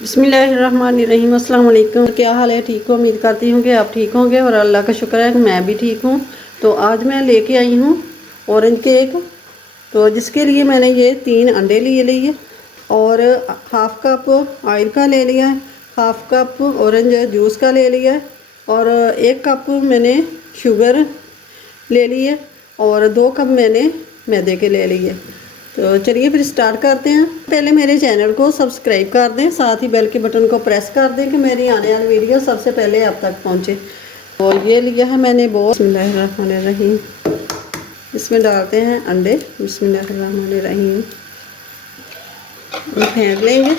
बिसमीम अल्लाम क्या हाल है? ठीक हो? उम्मीद करती हूँ कि आप ठीक होंगे और अल्लाह का शुक्र है कि मैं भी ठीक हूँ। तो आज मैं लेके आई हूँ ऑरेंज केक। तो जिसके लिए मैंने ये तीन अंडे लिए लिए और हाफ़ कप ऑयल का ले लिया है, हाफ़ कप ऑरेंज जूस का ले लिया है और एक कप मैंने शुगर ले ली है और दो कप मैंने मैदे के ले लिए तो चलिए फिर स्टार्ट करते हैं। पहले मेरे चैनल को सब्सक्राइब कर दें, साथ ही बेल के बटन को प्रेस कर दें कि मेरी आने वाली वीडियो सबसे पहले आप तक पहुँचे। और ये लिया है मैंने बहुत। रहीम इसमें डालते हैं अंडे। रहीम फेंक लेंगे।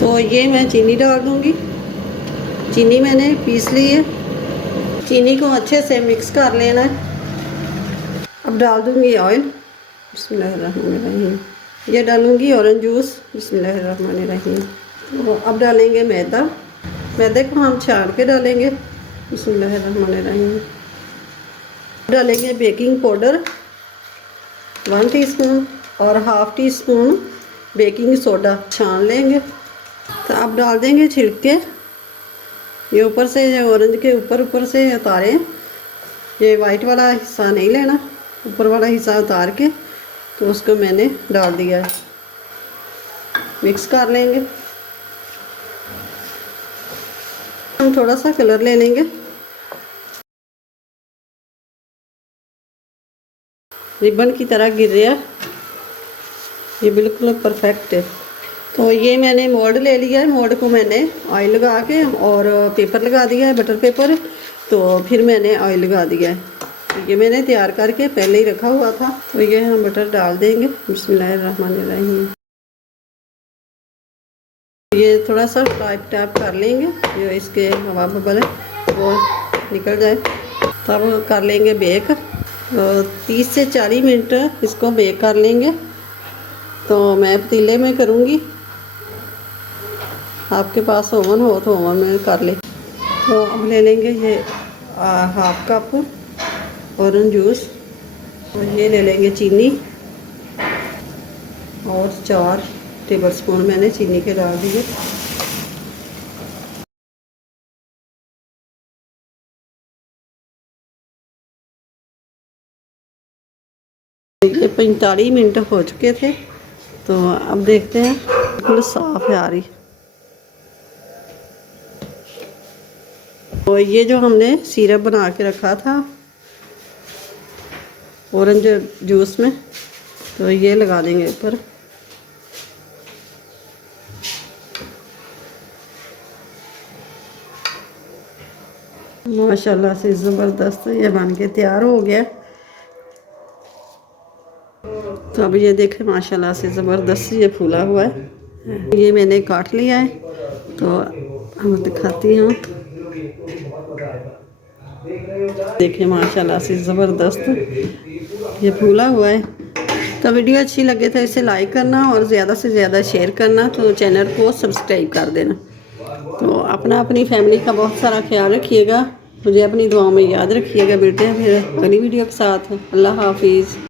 तो ये मैं चीनी डाल दूँगी। चीनी मैंने पीस ली है। चीनी को अच्छे से मिक्स कर लेना है। अब डाल दूँगी ऑयल बिस्मिल्लाहिर्रहमानिर्रहीम। ये डालूँगी ऑरेंज जूस बिस्मिल्लाहिर्रहमानिर्रहीम। तो अब डालेंगे मैदा। मैदे को हम छाड़ के डालेंगे, बिस्मिल्लाहिर्रहमानिर्रहीम। डालेंगे बेकिंग पाउडर वन टीस्पून और half teaspoon baking soda छान लेंगे। तो अब डाल देंगे छिड़के ये ऊपर से ये ऑरेंज के ऊपर ऊपर से उतारें ये वाइट वाला हिस्सा नहीं लेना, ऊपर वाला हिस्सा उतार के। तो उसको मैंने डाल दिया है। मिक्स कर लेंगे। हम थोड़ा सा कलर ले लेंगे। रिबन की तरह गिर रहा है। ये बिल्कुल परफेक्ट है। तो ये मैंने मोल्ड ले लिया है। मोल्ड को मैंने ऑयल लगा के और पेपर लगा दिया है बटर पेपर तो फिर मैंने ऑयल लगा दिया है। ये मैंने तैयार करके पहले ही रखा हुआ था। तो ये हम बटर डाल देंगे। बिस्मिल्लाहिर्रहमानिर्रहीम। ये थोड़ा सा टाइप टाइप कर लेंगे। जो इसके हवा बबल है वो निकल जाए। तब कर लेंगे बेक तीस से चालीस मिनट इसको बेक कर लेंगे। तो मैं पतीले में करूँगी। आपके पास ओवन हो तो ओवन में कर ले। तो हम ले लेंगे ये हाफ़ कप ऑरेंज जूस, और ये ले लेंगे चीनी, और चार टेबल स्पून मैंने चीनी के डाल दिए। पैंतालीस मिनट हो चुके थे तो अब देखते हैं, बिल्कुल साफ़ है आ रही। तो ये जो हमने सिरप बना के रखा था ऑरेंज जूस में तो ये लगा देंगे ऊपर। माशाल्लाह से ज़बरदस्त ये बन के तैयार हो गया। तो अब ये देखें, माशाल्लाह से ज़बरदस्त ये फूला हुआ है। ये मैंने काट लिया है तो हम दिखाती हूँ। देखें, माशाल्लाह से ज़बरदस्त ये फूला हुआ है। तो वीडियो अच्छी लगे तो इसे लाइक करना और ज़्यादा से ज़्यादा शेयर करना। तो चैनल को सब्सक्राइब कर देना। तो अपना अपनी फैमिली का बहुत सारा ख्याल रखिएगा। मुझे अपनी दुआओं में याद रखिएगा बेटे। फिर अगली वीडियो के साथ। अल्लाह हाफिज़।